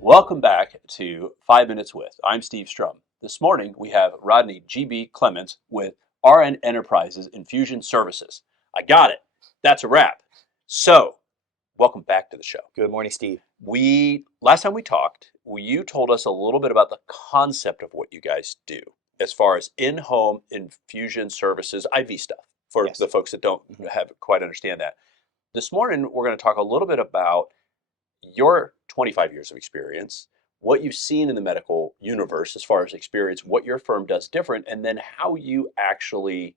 Welcome back to 5 Minutes With. I'm Steve Strum. This morning we have Rodney G.B. Clements with RN Enterprises Infusion Services. I got it. That's a wrap. So, welcome back to the show. Good morning, Steve. Last time we talked, you told us a little bit about the concept of what you guys do as far as in-home infusion services, IV stuff, for Yes. the folks that don't have quite understand that. This morning we're going to talk a little bit about your 25 years of experience, what you've seen in the medical universe as far as experience, what your firm does different, and then how you actually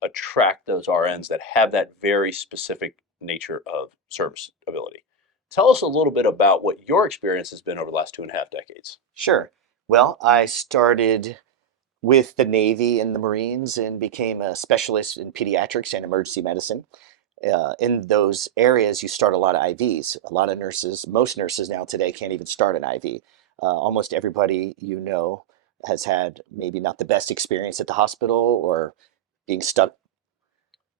attract those RNs that have that very specific nature of service ability. Tell us a little bit about what your experience has been over the last 2.5 decades. Sure. Well, I started with the Navy and the Marines and became a specialist in pediatrics and emergency medicine. In those areas, you start a lot of IVs. A lot of nurses, most nurses now today can't even start an IV. Almost everybody you know has had maybe not the best experience at the hospital or being stuck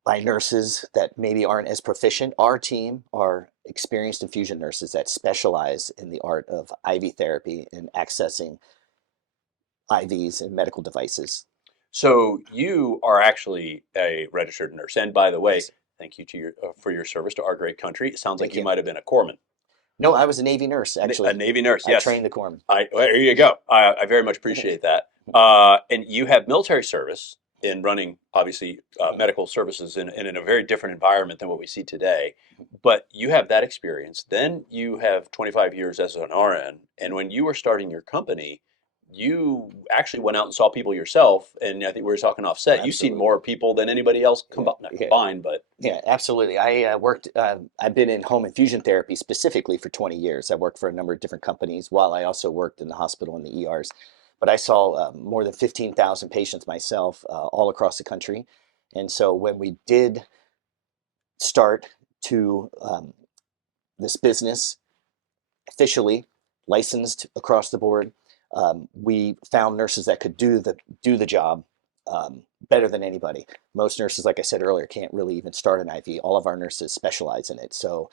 by nurses that maybe aren't as proficient. Our team are experienced infusion nurses that specialize in the art of IV therapy and accessing IVs and medical devices. So you are actually a registered nurse. And by the way, Yes. thank you for your service to our great country. It sounds like Thank you you. might have been a corpsman. No, I was a Navy nurse, A actually. Navy nurse, I yes. trained the corpsman. Well, there you go. I very much appreciate that. And you have military service in running, obviously, medical services in a very different environment than what we see today. But you have that experience. Then you have 25 years as an RN. And when you were starting your company, you actually went out and saw people yourself. And I think we were talking offset. You've seen Absolutely. more people than anybody else not Yeah. combined, but Yeah, absolutely. I've been in home infusion therapy specifically for 20 years. I worked for a number of different companies while I also worked in the hospital in the ERs. But I saw more than 15,000 patients myself all across the country. And so when we did start to this business officially licensed across the board, we found nurses that could do the job better than anybody. Most nurses, like I said earlier, can't really even start an IV. All of our nurses specialize in it. So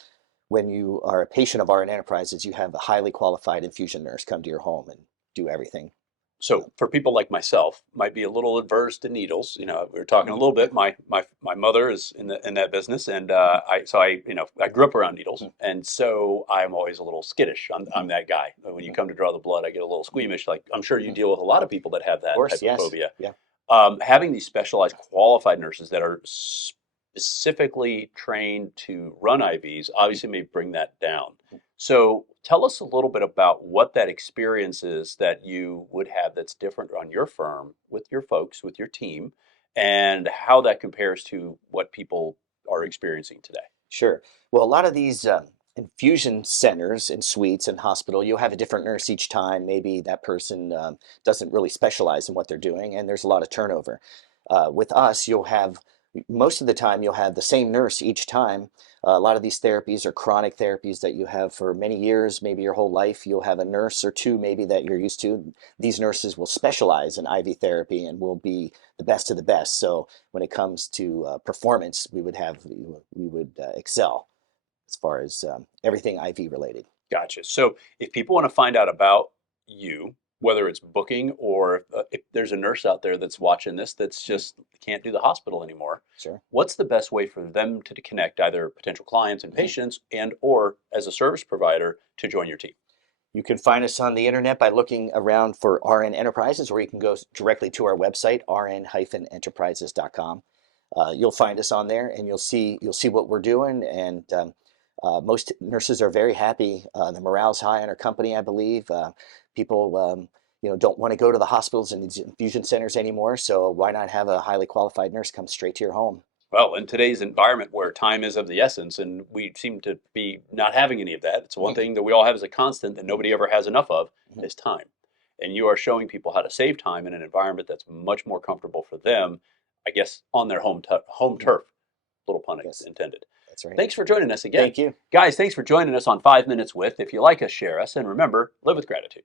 when you are a patient of RN Enterprises, you have a highly qualified infusion nurse come to your home and do everything. so for people like myself, might be a little adverse to needles. We were talking a little bit. My mother is in that business, and I grew up around needles, and so I'm always a little skittish. I'm that guy. When you come to draw the blood, I get a little squeamish. Like I'm sure you deal with a lot of people that have Of that course, type of yes. phobia. Yeah. Having these specialized, qualified nurses that are specifically trained to run IVs obviously may bring that down. So tell us a little bit about what that experience is that you would have that's different on your firm with your folks, with your team, and how that compares to what people are experiencing today. Sure. Well, a lot of these infusion centers and suites and hospital, you'll have a different nurse each time. Maybe that person doesn't really specialize in what they're doing, and there's a lot of turnover. With us, most of the time, you'll have the same nurse each time. A lot of these therapies are chronic therapies that you have for many years, maybe your whole life. You'll have a nurse or two maybe that you're used to. These nurses will specialize in IV therapy and will be the best of the best. So when it comes to performance, we would excel as far as everything IV related. Gotcha. So if people want to find out about you, whether it's booking or if there's a nurse out there that's watching this that's just can't do the hospital anymore, Sure. what's the best way for them to connect either potential clients and patients and or as a service provider to join your team? You can find us on the internet by looking around for RN Enterprises, or you can go directly to our website, rn-enterprises.com. You'll find us on there, and you'll see what we're doing. And most nurses are very happy. The morale's high in our company, I believe. People, don't want to go to the hospitals and these infusion centers anymore. So why not have a highly qualified nurse come straight to your home? Well, in today's environment where time is of the essence, and we seem to be not having any of that, it's one thing that we all have as a constant that nobody ever has enough of is time. And you are showing people how to save time in an environment that's much more comfortable for them, I guess, on their home turf. Little pun Yes, intended. that's right. Thanks for joining us again. Thank you. Guys, thanks for joining us on 5 Minutes With. If you like us, share us. And remember, live with gratitude.